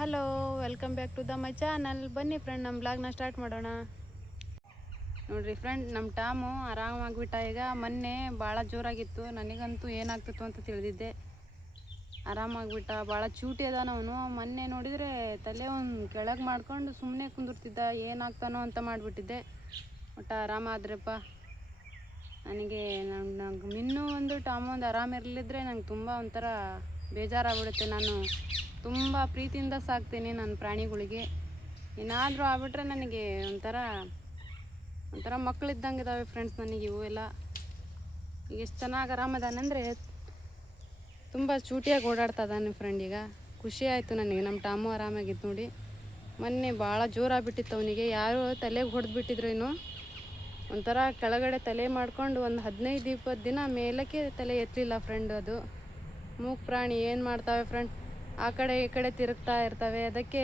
Hello welcome back to the my channel ಬನ್ನಿ friend ನಮ್ಮ ಬ್ಲಾಗ್ನ ಸ್ಟಾರ್ಟ್ ಮಾಡೋಣ. ನೋಡ್ರಿ ಫ್ರೆಂಡ್ ನಮ್ಮ ಟಾಮು ಆರಾಮಾಗಿಬಿಟ್ಟ ಈಗ ಮೊನ್ನೆ ಭಾಳ ಜೋರಾಗಿತ್ತು. ನನಗಂತೂ ಏನಾಗ್ತಿತ್ತು ಅಂತ ತಿಳಿದಿದ್ದೆ. ಆರಾಮಾಗಿಬಿಟ್ಟ ಭಾಳ ಚೂಟಿ ಅದಾನ ಅವನು. ಮೊನ್ನೆ ನೋಡಿದರೆ ತಲೆ ಒಂದು ಕೆಳಗೆ ಮಾಡ್ಕೊಂಡು ಸುಮ್ಮನೆ ಕುಂದಿರ್ತಿದ್ದ. ಏನಾಗ್ತಾನೋ ಅಂತ ಮಾಡಿಬಿಟ್ಟಿದ್ದೆ. ಒಟ್ಟು ಆರಾಮಾದ್ರಪ್ಪ ನನಗೆ ನಂಗೆ ಇನ್ನೂ ಒಂದು ಟಾಮು ಒಂದು ಆರಾಮಿರಲಿದ್ರೆ ನಂಗೆ ತುಂಬ ಒಂಥರ ಬೇಜಾರಾಗ್ಬಿಡುತ್ತೆ. ನಾನು ತುಂಬ ಪ್ರೀತಿಯಿಂದ ಸಾಕ್ತೀನಿ ನನ್ನ ಪ್ರಾಣಿಗಳಿಗೆ. ಏನಾದರೂ ಆಗ್ಬಿಟ್ರೆ ನನಗೆ ಒಂಥರ ಒಂಥರ ಮಕ್ಕಳಿದ್ದಂಗೆ ಇದ್ದಾವೆ ಫ್ರೆಂಡ್ಸ್ ನನಗೆ ಇವು ಎಲ್ಲ ಈಗ ಎಷ್ಟು ಚೆನ್ನಾಗಿ ಆರಾಮದಾನಂದರೆ ತುಂಬ ಚೂಟಿಯಾಗಿ ಓಡಾಡ್ತಾ ಫ್ರೆಂಡ್ ಈಗ. ಖುಷಿ ಆಯಿತು ನನಗೆ ನಮ್ಮ ಟಾಮು ಆರಾಮಾಗಿತ್ತು ನೋಡಿ. ಮೊನ್ನೆ ಭಾಳ ಜೋರಾಗ್ಬಿಟ್ಟಿತ್ತು ಅವನಿಗೆ. ಯಾರು ತಲೆಗೆ ಹೊಡೆದ್ಬಿಟ್ಟಿದ್ರು ಇನ್ನು ಒಂಥರ ಕೆಳಗಡೆ ತಲೆ ಮಾಡ್ಕೊಂಡು ಒಂದು ಹದಿನೈದು ಇಪ್ಪತ್ತು ದಿನ ಮೇಲಕ್ಕೆ ತಲೆ ಎತ್ತಲಿಲ್ಲ ಫ್ರೆಂಡ್ ಅದು. ಮೂಕ್ ಪ್ರಾಣಿ ಏನು ಮಾಡ್ತಾವೆ ಫ್ರೆಂಡ್ ಆ ಕಡೆ ಈ ಕಡೆ ತಿರುಗ್ತಾ ಇರ್ತವೆ. ಅದಕ್ಕೆ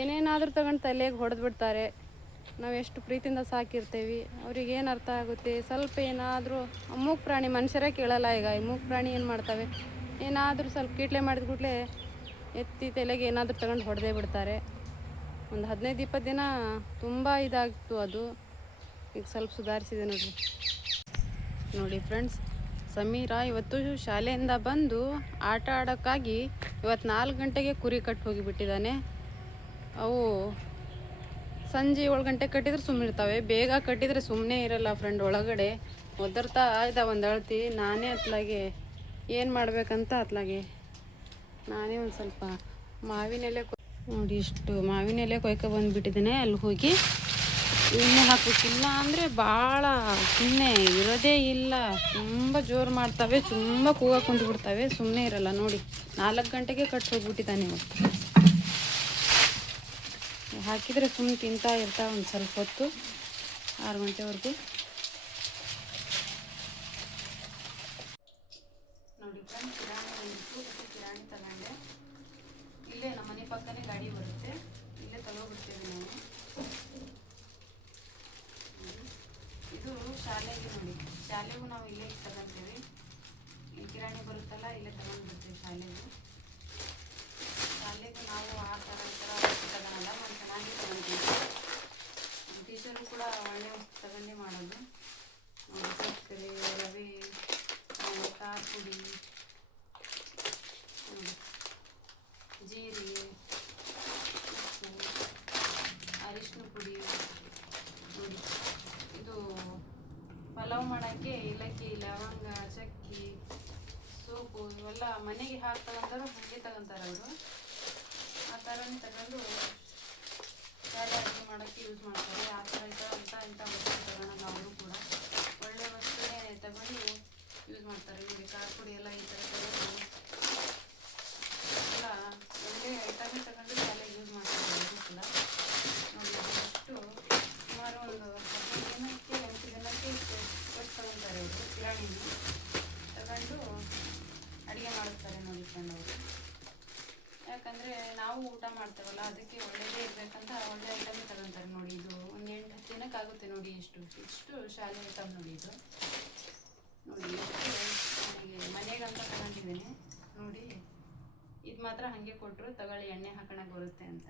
ಏನೇನಾದರೂ ತಗೊಂಡು ತಲೆಗೆ ಹೊಡೆದು ಬಿಡ್ತಾರೆ ನಾವು ಎಷ್ಟು ಪ್ರೀತಿಯಿಂದ ಸಾಕಿರ್ತೀವಿ. ಅವ್ರಿಗೆ ಏನು ಅರ್ಥ ಆಗುತ್ತೆ? ಸ್ವಲ್ಪ ಏನಾದರೂ ಮೂಕ್ ಪ್ರಾಣಿ ಮನುಷ್ಯರೇ ಕೇಳಲ್ಲ ಈಗ. ಈ ಪ್ರಾಣಿ ಏನು ಮಾಡ್ತವೆ? ಏನಾದರೂ ಸ್ವಲ್ಪ ಕೀಟ್ಲೆ ಮಾಡಿದ ಕೂಡಲೇ ಎತ್ತಿ ತಲೆಗೆ ಏನಾದರೂ ತಗೊಂಡು ಹೊಡೆದೇ ಬಿಡ್ತಾರೆ. ಒಂದು ಹದಿನೈದು ಇಪ್ಪತ್ತು ದಿನ ತುಂಬ ಇದಾಗಿತ್ತು ಅದು. ಈಗ ಸ್ವಲ್ಪ ಸುಧಾರಿಸಿದೆ ನೋಡಿ ನೋಡಿ ಫ್ರೆಂಡ್ಸ್ ಸಮೀರ, ಇವತ್ತು ಶಾಲೆಯಿಂದ ಬಂದು ಆಟ ಆಡೋಕ್ಕಾಗಿ ಇವತ್ತು ನಾಲ್ಕು ಗಂಟೆಗೆ ಕುರಿ ಕಟ್ಟಿ ಹೋಗಿಬಿಟ್ಟಿದ್ದಾನೆ. ಅವು ಸಂಜೆ ಏಳು ಗಂಟೆ ಕಟ್ಟಿದ್ರೆ ಸುಮ್ಮನೆ ಇರ್ತಾವೆ. ಬೇಗ ಕಟ್ಟಿದರೆ ಸುಮ್ಮನೆ ಇರಲ್ಲ ಫ್ರೆಂಡ್ ಒಳಗಡೆ. ಒದರ್ತಾ ಆಯ್ತಾ ಒಂದು ಅಳ್ತಿ, ನಾನೇ ಅತ್ಲಾಗೆ ಏನು ಮಾಡಬೇಕಂತ ಅತ್ಲಾಗೆ ನಾನೇ ಒಂದು ಸ್ವಲ್ಪ ಮಾವಿನ ಎಲೆ ನೋಡಿ ಇಷ್ಟು ಮಾವಿನ ಎಲೆ ಕೊಯ್ಕೊ ಬಂದುಬಿಟ್ಟಿದ್ದೇನೆ. ಅಲ್ಲಿ ಹೋಗಿ ಎಣ್ಣೆ ಹಾಕಬೇಕಿಲ್ಲ ಅಂದರೆ ಭಾಳ ಸುಮ್ಮನೆ ಇರೋದೇ ಇಲ್ಲ. ತುಂಬ ಜೋರು ಮಾಡ್ತವೆ, ತುಂಬ ಕೂಗ ಕುಂದ್ಬಿಡ್ತವೆ ಸುಮ್ಮನೆ ಇರಲ್ಲ ನೋಡಿ. ನಾಲ್ಕು ಗಂಟೆಗೆ ಕಟ್ಸೋಗ್ಬಿಟ್ಟಿದ್ದಾನೆ ಇವತ್ತು. ಹಾಕಿದರೆ ಸುಮ್ಮನೆ ತಿಂತಾ ಇರ್ತಾವೆ ಒಂದು ಸ್ವಲ್ಪ ಹೊತ್ತು, ಆರು ಗಂಟೆವರೆಗೂ ನೋಡಿ ಫ್ರೆಂಡ್ ಕಿರಾಣಿ ಬಂದಿತ್ತು ಅದಕ್ಕೆ ಕಿರಾಣಿ ತಗೊಂಡೆ ಇಲ್ಲೇ ನಮ್ಮ ಮನೆ ಪಕ್ಕನೇ ಗಾಡಿ ಬರುತ್ತೆ ಇಲ್ಲೇ ತಗೋಬಿಡ್ತೇವೆ ನಾವು ಇದು ಶಾಲೆಗೆ ನೋಡಿ ಶಾಲೆಗೂ ನಾವು ಇಲ್ಲೇ ತಗೊಂತೀವಿ ಇಲ್ಲಿ ಕಿರಾಣಿ ಬರುತ್ತಲ್ಲ ಇಲ್ಲೇ ತಗೊಂಡ್ಬಿಡ್ತೀವಿ ಶಾಲೆಗೂ ಶಾಲೆಗೂ ನಾವು ಆ ಥರ ಈ ಥರ ವಸ್ತು ತಗೊಳಲ್ಲ ನಾವು ಚೆನ್ನಾಗಿ ತಗೊಂತೀವಿ ಟೀಚರು ಕೂಡ ಒಳ್ಳೆ ವಸ್ತು ತಗೊಂಡೇ ಮಾಡೋದು ನೋಡಿ ಸಕ್ಕರೆ ರವೆ ಆಮೇಲೆ ಖಾರ ಪುಡಿ ನೋಡಿ, ಜೀರಿಗೆ ಉಪ್ಪು ಅರಿಶಿನ ಪುಡಿ ನೋಡಿ ಇದು ಪಲಾವ್ ಮಾಡೋಕ್ಕೆ ಇಲಕ್ಕಿ ಲವಂಗ, ಚಕ್ಕಿ, ಸೋಪು ಇವೆಲ್ಲ ಮನೆಗೆ ಹಾಕಿ ತಗೊಂತಾರ ಹಾಗೆ ತಗೊಂತಾರೆ ಅವರು. ಆ ಥರನೇ ತಗೊಂಡು ಶಾಲೆ ಅಡುಗೆ ಮಾಡೋಕ್ಕೆ ಯೂಸ್ ಮಾಡ್ತಾರೆ. ಆ ಥರ ಈ ಥರ ಅಂತ ಇಂಥ ವಸ್ತು ತಗೊಳಲ್ಲ ಅವರು ಕೂಡ. ಒಳ್ಳೆ ವಸ್ತುನೇ ತಗೊಂಡು ಯೂಸ್ ಮಾಡ್ತಾರೆ. ನೋಡಿ ಖಾರ ಪುಡಿ ಎಲ್ಲ ಈ ಥರ ತಗೊಂಡು ಎಲ್ಲ ಒಳ್ಳೆ ಐಟಮೇ ತಗೊಂಡು ಶಾಲೆಗೆ ಯೂಸ್ ಮಾಡ್ತಾರೆ ಅವರು ಕೂಡ ನೋಡಿ ಅಷ್ಟು ಸುಮಾರು ಒಂದು ಹದಿನೈದು ದಿನಕ್ಕೆ ಎಂಟು ದಿನಕ್ಕೆ ಕೊಟ್ಟು ತಗೊತಾರೆ ಅವರು ಕಿರಾಣಿನ ತಗೊಂಡು ಅಡುಗೆ ಮಾಡಿಸ್ತಾರೆ ನೋಡಿ ಫ್ರೆಂಡ್ ಅವರು ಯಾಕಂದರೆ ನಾವು ಊಟ ಮಾಡ್ತೇವಲ್ಲ ಅದಕ್ಕೆ ಒಳ್ಳೆಯದೇ ಇರಬೇಕಂತ ಒಳ್ಳೆ ಐಟಮ್ ತಗೊಂತಾರೆ ನೋಡಿ ಇದು ಒಂದು ಎಂಟು ಹತ್ತು ದಿನಕ್ಕೆ ಆಗುತ್ತೆ ಇಷ್ಟು ಶಾಲೆ ಐಟಮ್ ನೋಡಿ ಇದು ನೋಡಿ ಮನೆಗಂತ ತಗೊಂಡಿದ್ದೀನಿ. ನೋಡಿ, ಇದು ಮಾತ್ರ ಹಾಗೆ ಕೊಟ್ಟರು ತಗೊಳ್ಳಿ, ಎಣ್ಣೆ ಹಾಕೋಣಕ್ಕೆ ಬರುತ್ತೆ ಅಂತ.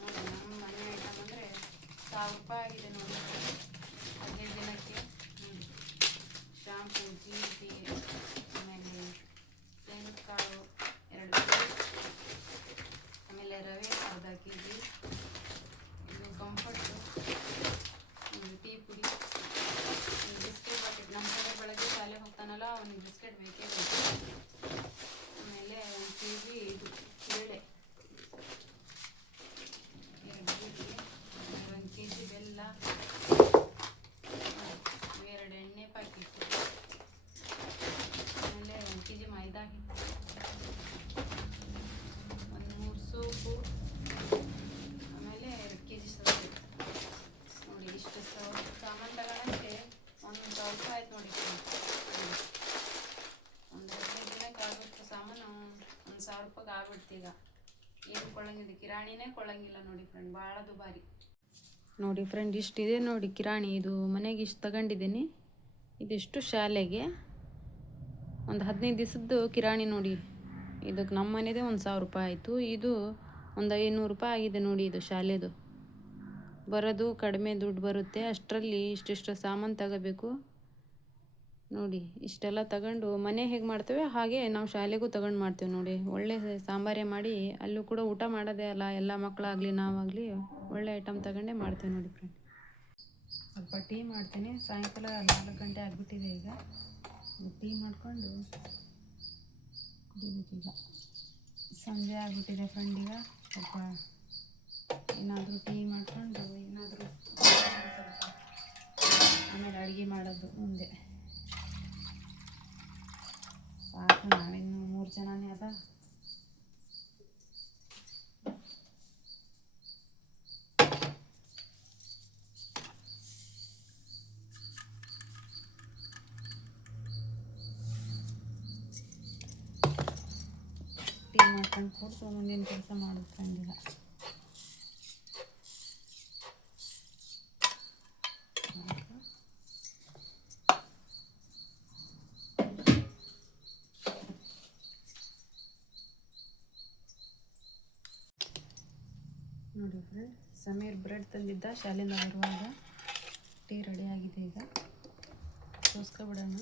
ನೋಡಿ, ನಮ್ಮ ಮನೆ ಐಟಮ್ ಅಂದರೆ ಸಾವಿರ ರೂಪಾಯಿ ಆಗಿದೆ ನೋಡಿ. ಹದಿನೈದು ದಿನಕ್ಕೆ. ಶಾಂಪು, ಜೀರಿಗೆ, ಆಮೇಲೆ ಶೇಂಗದ ಕಾಳು ಎರಡು. ಆಮೇಲೆ ರವೆ, ಅರ್ಧ ಕೆ ಜಿ ಇದು ಕಂಫರ್ಟು ಒಂದು ಟೀ ಪುಡಿ ಒಂದು ಬಿಸ್ಕೆಟ್ ಪಾಕೆಟ್ ನಮ್ಮ ಕಡೆ ಬೆಳಗ್ಗೆ ಶಾಲೆ ಹೋಗ್ತಾನಲ್ಲ ಅವನಿಗೆ ಬಿಸ್ಕೆಟ್ ಬೇಕೇ ಬೇಕು ಆಮೇಲೆ ಒಂದು ಕೆ ಜಿ ಇದು ಬೇಳೆ ಎರಡು ಜೀರಿಗೆ ಆಮೇಲೆ ಒಂದು ಕೆ ಜಿ ಬೆಲ್ಲ ಎರಡು ಎಣ್ಣೆ ಪ್ಯಾಕೆಟ್ ಆಮೇಲೆ ಒಂದು ಕೆ ಜಿ ಮೈದಾ ಹಿಟ್ಟು ಒಂದು ಮೂರು ಸೋಪು ಆಮೇಲೆ ಎರಡು ಕೆ ಜಿ ಸೌದೆ ನೋಡಿ ಇಷ್ಟು ಸೌ ಸಾಮಾನು ತಗೊಳಕ್ಕೆ ಒಂದು ಸಾವಿರ ರೂಪಾಯಿ ಆಯ್ತು ನೋಡಿ ಒಂದು ಹದಿನೈದು ದಿನಕ್ಕೆ ಆಗೋಷ್ಟು ಸಾಮಾನು ಒಂದು ಸಾವಿರ ರೂಪಾಯಿಗೆ ಆಗ್ಬಿಡ್ತು ಈಗ ಏನು ಕೊಳ್ಳಂಗಿಲ್ಲ ಕಿರಾಣಿನೇ ಕೊಳ್ಳಂಗಿಲ್ಲ ನೋಡಿ ಫ್ರೆಂಡ್ ಭಾಳ ದುಬಾರಿ. ನೋಡಿ ಫ್ರೆಂಡ್ ಇಷ್ಟಿದೆ ನೋಡಿ ಕಿರಾಣಿ, ಇದು ಮನೆಗೆ ಇಷ್ಟು ತಗೊಂಡಿದ್ದೀನಿ. ಇದಿಷ್ಟು ಶಾಲೆಗೆ. ಒಂದು ಹದಿನೈದು ದಿವಸದ್ದು ಕಿರಾಣಿ ನೋಡಿ. ಇದಕ್ಕೆ ನಮ್ಮ ಮನೆದೇ ಒಂದು ಸಾವಿರ ರೂಪಾಯಿ ಆಯಿತು. ಇದು ಒಂದು ಐನೂರು ರೂಪಾಯಿ ಆಗಿದೆ ನೋಡಿ ಇದು ಶಾಲೆದು. ಬರೋದು ಕಡಿಮೆ ದುಡ್ಡು ಬರುತ್ತೆ. ಅಷ್ಟರಲ್ಲಿ ಇಷ್ಟಿಷ್ಟು ಸಾಮಾನು ತಗೋಬೇಕು. ನೋಡಿ, ಇಷ್ಟೆಲ್ಲ ತಗೊಂಡು ಮನೆ ಹೇಗೆ ಮಾಡ್ತೇವೆ? ಹಾಗೆ ನಾವು ಶಾಲೆಗೂ ತಗೊಂಡು ಮಾಡ್ತೇವೆ ನೋಡಿ. ಒಳ್ಳೆ ಸಾಂಬಾರೇ ಮಾಡಿ, ಅಲ್ಲೂ ಕೂಡ ಊಟ ಮಾಡೋದೇ ಅಲ್ಲ, ಎಲ್ಲ ಮಕ್ಕಳಾಗಲಿ ನಾವಾಗಲಿ ಒಳ್ಳೆ ಐಟಮ್ ತಗೊಂಡೇ ಮಾಡ್ತೇವೆ ನೋಡಿ ಫ್ರೆಂಡ್ ಸ್ವಲ್ಪ ಟೀ ಮಾಡ್ತೀನಿ. ಸಾಯಂಕಾಲ ನಾಲ್ಕು ಗಂಟೆ ಆಗಿಬಿಟ್ಟಿದೆ ಈಗ. ಟೀ ಮಾಡಿಕೊಂಡು ಕುಡಿಬೇಕೀಗ. ಸಂಜೆ ಆಗಿಬಿಟ್ಟಿದೆ ಫ್ರೆಂಡ್ ಈಗ. ಸ್ವಲ್ಪ ಏನಾದರೂ ಟೀ ಮಾಡಿಕೊಂಡು ಏನಾದರೂ ಆಮೇಲೆ ಅಡುಗೆ ಮಾಡೋದು ಮುಂದೆ ಸಾಕು ನಾವಿನ್ನು ಮೂರು ಜನನೇ ಅದ ಟೀ ಮಾಡ್ಕೊಂಡು ಕೊಟ್ಟು ಮುಂದಿನ ಕೆಲಸ ಮಾಡೋದು ಫ್ರೆಂಡ್ ಈಗ ಸಮೀರ್ ಬ್ರೆಡ್ ತಂದಿದ್ದ, ಶಾಲೆಯಿಂದ ಬರುವಾಗ ಟೀ ರೆಡಿ ಆಗಿದೆ ಈಗ. ಸೋಸ್ಕೊಬಿಡೋಣ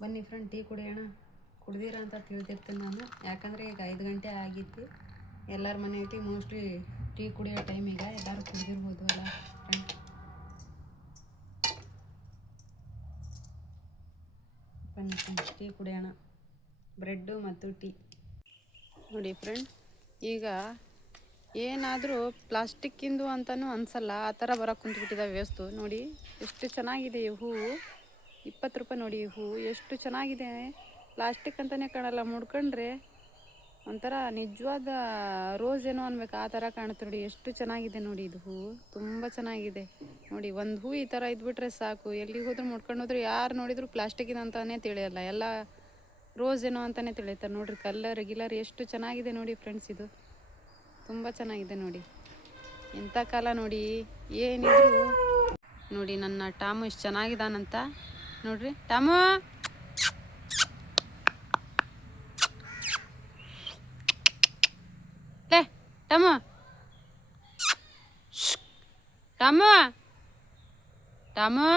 ಬನ್ನಿ ಫ್ರೆಂಡ್ ಟೀ ಕುಡಿಯೋಣ. ಕುಡ್ದಿರ ಅಂತ ತಿಳಿದಿರ್ತೀನಿ ನಾನು. ಯಾಕಂದರೆ ಈಗ ಐದು ಗಂಟೆ ಆಗಿತ್ತು. ಎಲ್ಲರ ಮನೆ ಐತಿ ಮೋಸ್ಟ್ಲಿ ಟೀ ಕುಡಿಯೋ ಟೈಮ್ ಈಗ. ಎಲ್ಲರೂ ಕುಡ್ದಿರ್ಬೋದು ಅಲ್ಲ ಫ್ರೆಂಡ್ ಬನ್ನಿ ಫ್ರೆಂಡ್ ಟೀ ಕುಡಿಯೋಣ. ಬ್ರೆಡ್ಡು ಮತ್ತು ಟೀ. ನೋಡಿ ಫ್ರೆಂಡ್ ಈಗ ಏನಾದರೂ ಪ್ಲಾಸ್ಟಿಕ್ಕಿಂದು ಅಂತಲೂ ಅನ್ಸಲ್ಲ, ಆ ಥರ ಬರೋಕೆ ಕುಂತ್ಬಿಟ್ಟಿದ್ದಾವೆ ವ್ಯವಸ್ಥೆ. ನೋಡಿ, ಎಷ್ಟು ಚೆನ್ನಾಗಿದೆ ಈ ಹೂವು. ಇಪ್ಪತ್ತು ರೂಪಾಯಿ ನೋಡಿ ಈ ಹೂವು. ಎಷ್ಟು ಚೆನ್ನಾಗಿದೆ. ಪ್ಲಾಸ್ಟಿಕ್ ಅಂತಲೇ ಕಾಣಲ್ಲ. ಮುಡ್ಕೊಂಡ್ರೆ ಒಂಥರ ನಿಜವಾದ ರೋಸ್ ಏನೋ ಅನ್ಬೇಕು. ಆ ಥರ ಕಾಣುತ್ತೆ ನೋಡಿ. ಎಷ್ಟು ಚೆನ್ನಾಗಿದೆ ನೋಡಿ ಇದು ಹೂವು. ತುಂಬ ಚೆನ್ನಾಗಿದೆ. ನೋಡಿ, ಒಂದು ಹೂವು ಈ ಥರ ಇದ್ಬಿಟ್ರೆ ಸಾಕು. ಎಲ್ಲಿಗೆ ಹೋದ್ರೂ ಮುಡ್ಕೊಂಡು ಹೋದ್ರೆ ಯಾರು ನೋಡಿದ್ರು ಪ್ಲಾಸ್ಟಿಕ್ಕಿನ ಅಂತಲೇ ತಿಳಿಯಲ್ಲ. ಎಲ್ಲ ರೋಸ್ ಏನೋ ಅಂತಲೇ ತಿಳಿತಾರೆ ನೋಡಿರಿ ಕಲ್ಲರ್ ಗಿಲ್ಲರ್ ಎಷ್ಟು ಚೆನ್ನಾಗಿದೆ ನೋಡಿ ಫ್ರೆಂಡ್ಸ್ ಇದು. ತುಂಬ ಚೆನ್ನಾಗಿದೆ ನೋಡಿ. ಎಂಥ ಕಾಲ ನೋಡಿ, ಏನಿದ್ರು ನೋಡಿ ನನ್ನ ಟಾಮು ಇಷ್ಟು ಚೆನ್ನಾಗಿದ್ದಾನಂತ ನೋಡ್ರಿ, ಟಾಮು! ಲೇ, Tom. Tom! Tom!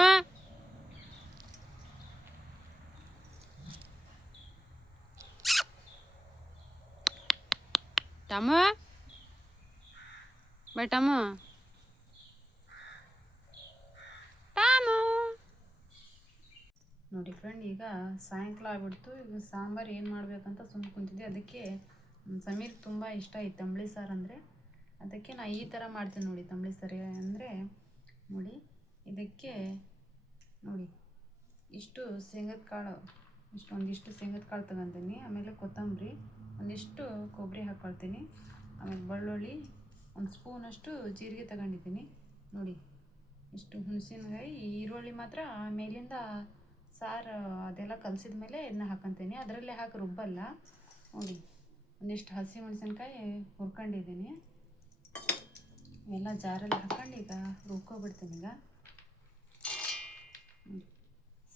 Tom! Bye Tom. ನೋಡಿ ಫ್ರೆಂಡ್ ಈಗ ಸಾಯಂಕಾಲ ಆಗ್ಬಿಡ್ತು. ಈಗ ಸಾಂಬಾರು ಏನು ಮಾಡಬೇಕಂತ ಸುಮ್ಮನೆ ಕುಂತಿದ್ದೆ. ಅದಕ್ಕೆ ಸಮೀರ್ ತುಂಬ ಇಷ್ಟ ಆಯ್ತು ತಂಬಳಿ ಸಾರು ಅಂದರೆ. ಅದಕ್ಕೆ ನಾ ಈ ಥರ ಮಾಡ್ತೀನಿ ನೋಡಿ ತಂಬಳಿ ಸಾರು. ಅಂದರೆ, ನೋಡಿ, ಇದಕ್ಕೆ, ನೋಡಿ, ಇಷ್ಟು ಶೇಂಗದ ಕಾಳು, ಇಷ್ಟು ಒಂದಿಷ್ಟು ಶೇಂಗದ ಕಾಳು ತಗೊತೀನಿ. ಆಮೇಲೆ ಕೊತ್ತಂಬರಿ, ಒಂದಿಷ್ಟು ಕೊಬ್ಬರಿ ಹಾಕ್ಕೊಳ್ತೀನಿ ಆಮೇಲೆ ಬೆಳ್ಳುಳ್ಳಿ ಒಂದು ಸ್ಪೂನಷ್ಟು ಜೀರಿಗೆ ತಗೊಂಡಿದ್ದೀನಿ. ನೋಡಿ, ಇಷ್ಟು ಹುಣಸಿನಕಾಯಿ ಈರುಳ್ಳಿ ಮಾತ್ರ ಮೇಲಿಂದ ಸಾರು, ಅದೆಲ್ಲ ಕಲಸಿದ ಮೇಲೆ ಇದನ್ನ ಹಾಕೊತೀನಿ. ಅದರಲ್ಲೇ ಹಾಕಿ ರುಬ್ಬಲ್ಲ. ನೋಡಿ, ಒಂದಿಷ್ಟು ಹಸಿ ಮೆಣಸಿನ್ಕಾಯಿ ಹುರ್ಕೊಂಡಿದ್ದೀನಿ. ಎಲ್ಲ ಜಾರಲ್ಲಿ ಹಾಕೊಂಡು ಈಗ ರುಬ್ಕೊಬಿಡ್ತೀನಿ ಈಗ.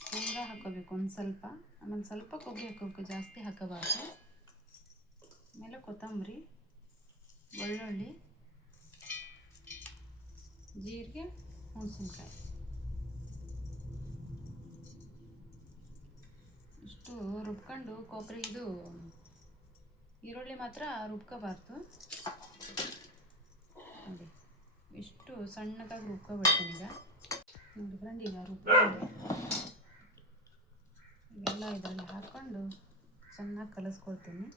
ಶೇಂಗ ಹಾಕೋಬೇಕು ಒಂದು ಸ್ವಲ್ಪ. ಆಮೇಲೆ ಸ್ವಲ್ಪ ಕೊಬ್ಬರಿ ಹಾಕೋಬೇಕು, ಜಾಸ್ತಿ ಹಾಕೋಬಾರ್ದು. ಆಮೇಲೆ ಕೊತ್ತಂಬರಿ, ಬೆಳ್ಳುಳ್ಳಿ ಜೀರಿಗೆ, ಹುಣಸಿನ್ಕಾಯಿ. ಇಷ್ಟು ರುಬ್ಕೊಂಡು ಕೊಬ್ಬರಿ, ಇದು ಈರುಳ್ಳಿ ಮಾತ್ರ ರುಬ್ಕೋಬಾರ್ದು. ನೋಡಿ, ಇಷ್ಟು ಸಣ್ಣದಾಗಿ ರುಬ್ಕೊಬಿಡ್ತೀನಿ ಈಗ. ನೋಡಿ ಫ್ರೆಂಡ್, ಈಗ ರುಬ್ಕೊಂಡು ಇವೆಲ್ಲ ಇದರಲ್ಲಿ ಹಾಕ್ಕೊಂಡು ಚೆನ್ನಾಗಿ ಕಲಿಸ್ಕೊಳ್ತೀನಿ.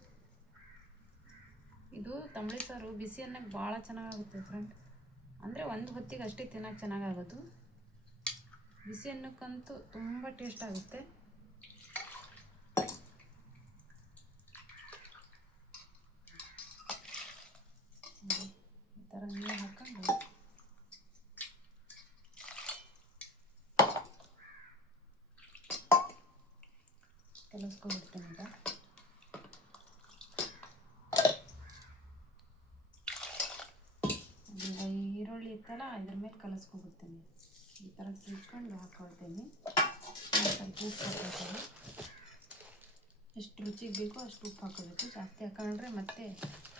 ಇದು ತಂಬಳಿ ಸಾರು, ಬಿಸಿ ಅನ್ನಕ್ಕೆ ಭಾಳ ಚೆನ್ನಾಗಾಗುತ್ತೆ ಫ್ರೆಂಡ್. ಅಂದರೆ ಒಂದು ಹೊತ್ತಿಗೆ ಅಷ್ಟೇ ತಿನ್ನೋಕೆ ಚೆನ್ನಾಗಾಗೋದು. ಬಿಸಿ ಅನ್ನಕ್ಕಂತೂ ತುಂಬ ಟೇಸ್ಟ್ ಆಗುತ್ತೆ. ಈ ಥರ ನೀರು ಹಾಕೊಂಡು. ಈಗ. ಇತ್ತಲ್ಲ ಇದ್ರ ಮೇಲೆ ಕಲಿಸ್ಕೊಂಡ್ಬಿಡ್ತೀನಿ ಈ ಥರ ಕಿತ್ಕೊಂಡು ಹಾಕ್ಕೊಳ್ತೀನಿ ಸ್ವಲ್ಪ ಉಪ್ಪು ಎಷ್ಟು ರುಚಿಗೆ ಬೇಕೋ ಅಷ್ಟು ಉಪ್ಪು ಹಾಕೋಬೇಕು ಜಾಸ್ತಿ ಹಾಕೊಂಡ್ರೆ ಮತ್ತೆ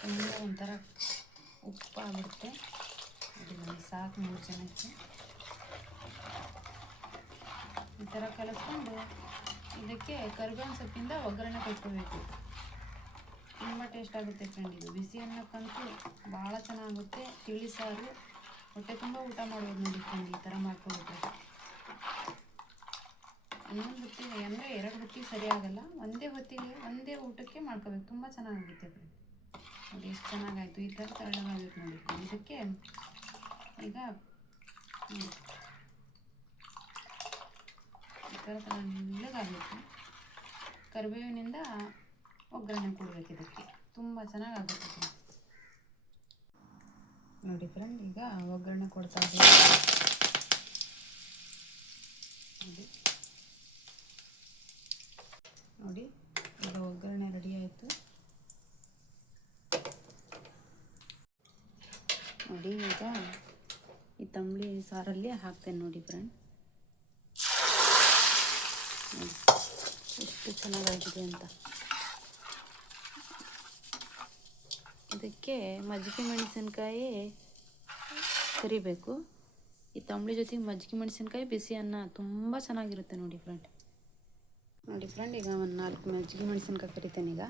ತುಂಬ ಒಂಥರ ಉಪ್ಪು ಆಗ್ಬಿಡುತ್ತೆ. ಅದು ನಮಗೆ ಸಾಕು ಮೂರು ಜನಕ್ಕೆ. ಈ ಥರ ಕಲಸ್ಕೊಂಡು ಇದಕ್ಕೆ ಕರ್ಬೇವಿನ ಸೊಪ್ಪಿಂದ ಒಗ್ಗರಣೆ ಕೊಟ್ಕೋಬೇಕು ತುಂಬ ಟೇಸ್ಟ್ ಆಗುತ್ತೆ ಫ್ರೆಂಡ್ ಇದು. ಬಿಸಿ ಅನ್ನಕ್ಕಂತೂ ಭಾಳ ಚೆನ್ನಾಗುತ್ತೆ. ತಿಳಿ ಸಾರು ಹೊಟ್ಟೆ ತುಂಬ ಊಟ ಮಾಡೋದು ನೋಡಿ ಫ್ರೆಂಡ್ ಈ ಥರ ಮಾಡ್ಕೊಬಿಟ್ರೆ ಇನ್ನೊಂದು ಹೊತ್ತಿಗೆ ಅಂದರೆ ಎರಡು ಹೊತ್ತಿಗೆ ಸರಿ ಒಂದೇ ಹೊತ್ತಿಗೆ ಒಂದೇ ಊಟಕ್ಕೆ ಮಾಡ್ಕೋಬೇಕು. ತುಂಬ ಚೆನ್ನಾಗಿರುತ್ತೆ ಫ್ರೆಂಡ್ ನೋಡಿ, ಎಷ್ಟು ಚೆನ್ನಾಗಾಯಿತು. ಈ ಥರ ತರಳಾಗಬೇಕು ನೋಡಿ. ಇದಕ್ಕೆ ಈಗ ಈ ಥರ ತಣ್ಣಗಾಗಬೇಕು ಕರಿಬೇವಿನಿಂದ ಒಗ್ಗರಣೆ ಕೊಡಬೇಕು ಇದಕ್ಕೆ. ತುಂಬ ಚೆನ್ನಾಗಾಗುತ್ತೆ. ನೋಡಿ ಫ್ರೆಂಡ್ ಈಗ ಒಗ್ಗರಣೆ ಕೊಡ್ತಾ ಇದ್ದೀವಿ ನೋಡಿ. ಈಗ ಒಗ್ಗರಣೆ ರೆಡಿ ಆಯಿತು. ನೋಡಿ, ಈಗ ಈ ತಂಬಳಿ ಸಾರಲ್ಲಿ ಹಾಕ್ತೇನೆ ನೋಡಿ ಫ್ರೆಂಡ್ ಎಷ್ಟು ಚೆನ್ನಾಗಾಗಿದೆ ಅಂತ. ಇದಕ್ಕೆ ಮಜ್ಜಿಗೆ ಮೆಣಸಿನ್ಕಾಯಿ ಕರಿಬೇಕು. ಈ ತಂಬಳಿ ಜೊತೆಗೆ ಮಜ್ಜಿಗೆ ಮೆಣಸಿನ್ಕಾಯಿ, ಬಿಸಿ ಅನ್ನ ತುಂಬ ಚೆನ್ನಾಗಿರುತ್ತೆ ನೋಡಿ ಫ್ರೆಂಡ್ ನೋಡಿ ಫ್ರೆಂಡ್ ಈಗ ಒಂದು ನಾಲ್ಕು ಮಜ್ಜಿಗೆ ಮೆಣಸಿನ್ಕಾಯಿ ಕರಿತೇನೆ ಈಗ.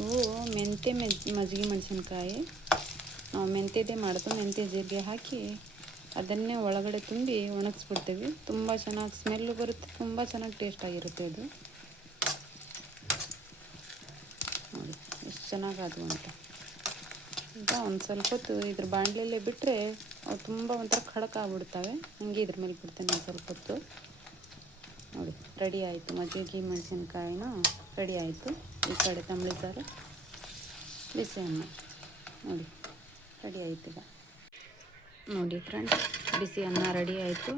ಇವು ಮೆಂತ್ಯ ಮೆಜ್ ಮಜ್ಜಿಗೆ ಮೆಣಸಿನ್ಕಾಯಿ. ನಾವು ಮೆಂತ್ಯದೇ ಮಾಡೋದು ಮೆಂತ್ಯ ಜೀರಿಗೆ ಹಾಕಿ ಅದನ್ನೇ ಒಳಗಡೆ ತುಂಬಿ ಒಣಗಿಸ್ಬಿಡ್ತೀವಿ. ತುಂಬ ಚೆನ್ನಾಗಿ ಸ್ಮೆಲ್ಲು ಬರುತ್ತೆ. ತುಂಬ ಚೆನ್ನಾಗಿ ಟೇಸ್ಟ್ ಆಗಿರುತ್ತೆ ಅದು. ನೋಡಿ, ಎಷ್ಟು ಚೆನ್ನಾಗಿ ಅದು ಅಂತ. ಈಗ ಒಂದು ಸ್ವಲ್ಪ ಹೊತ್ತು ಇದ್ರ ಬಾಣಲೆಯಲ್ಲೇ ಬಿಟ್ಟರೆ ಅವು ತುಂಬ ಒಂಥರ ಖಡಕ್ ಆಗ್ಬಿಡ್ತವೆ. ಹಂಗೆ ಇದ್ರ ಮೇಲೆ ಬಿಡ್ತೇನೆ ಒಂದು ಸ್ವಲ್ಪ ಹೊತ್ತು. ನೋಡಿ ರೆಡಿ ಆಯಿತು. ಮಜ್ಜಿಗೆ ಮೆಣಸಿನ್ಕಾಯಿನ? ರೆಡಿ ಆಯಿತು. ಈ ಕಡೆ ತಂಬಳಿ ಸಾರು, ಬಿಸಿ ಅನ್ನ. ನೋಡಿ ರೆಡಿ ಆಯಿತು ಈಗ. ನೋಡಿ ಫ್ರೆಂಡ್ಸ್ ಬಿಸಿ ಅನ್ನ ರೆಡಿ ಆಯಿತು.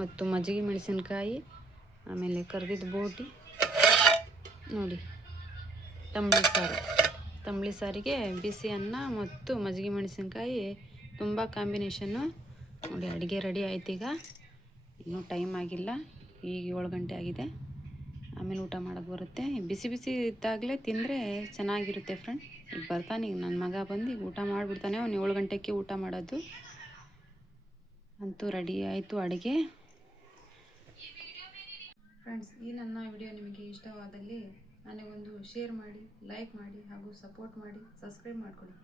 ಮತ್ತು ಮಜ್ಜಿಗೆ ಮೆಣಸಿನ್ಕಾಯಿ, ಆಮೇಲೆ ಕರ್ದಿದ್ದು ಬೋಟಿ. ನೋಡಿ, ತಂಬಳಿ ಸಾರು. ತಂಬಳಿ ಸಾರಿಗೆ ಬಿಸಿ ಅನ್ನ ಮತ್ತು ಮಜ್ಜಿಗೆ ಮೆಣಸಿನ್ಕಾಯಿ, ತುಂಬ ಕಾಂಬಿನೇಷನ್ನು ನೋಡಿ, ಅಡುಗೆ ರೆಡಿ ಆಯ್ತು ಈಗ. ಇನ್ನೂ ಟೈಮ್ ಆಗಿಲ್ಲ, ಈಗ ಏಳು ಗಂಟೆ ಆಗಿದೆ. ಆಮೇಲೆ ಊಟ ಮಾಡೋಕ್ಕೆ ಬರುತ್ತೆ. ಬಿಸಿ ಬಿಸಿ ಇದ್ದಾಗಲೇ ತಿಂದರೆ ಚೆನ್ನಾಗಿರುತ್ತೆ ಫ್ರೆಂಡ್ ಈಗ ಬರ್ತಾನೆ, ಈಗ ನನ್ನ ಮಗ ಬಂದು ಊಟ ಮಾಡಿಬಿಡ್ತಾನೆ. ಅವ್ನು ಏಳು ಗಂಟೆಗೆ ಊಟ ಮಾಡೋದು. ಅಂತೂ ರೆಡಿ ಆಯಿತು ಅಡುಗೆ. ಫ್ರೆಂಡ್ಸ್, ಈ ನನ್ನ ವಿಡಿಯೋ ನಿಮಗೆ ಇಷ್ಟವಾದಲ್ಲಿ ನನಗೊಂದು ಶೇರ್ ಮಾಡಿ, ಲೈಕ್ ಮಾಡಿ ಹಾಗೂ ಸಪೋರ್ಟ್ ಮಾಡಿ, ಸಬ್ಸ್ಕ್ರೈಬ್ ಮಾಡ್ಕೊಳ್ಳಿ.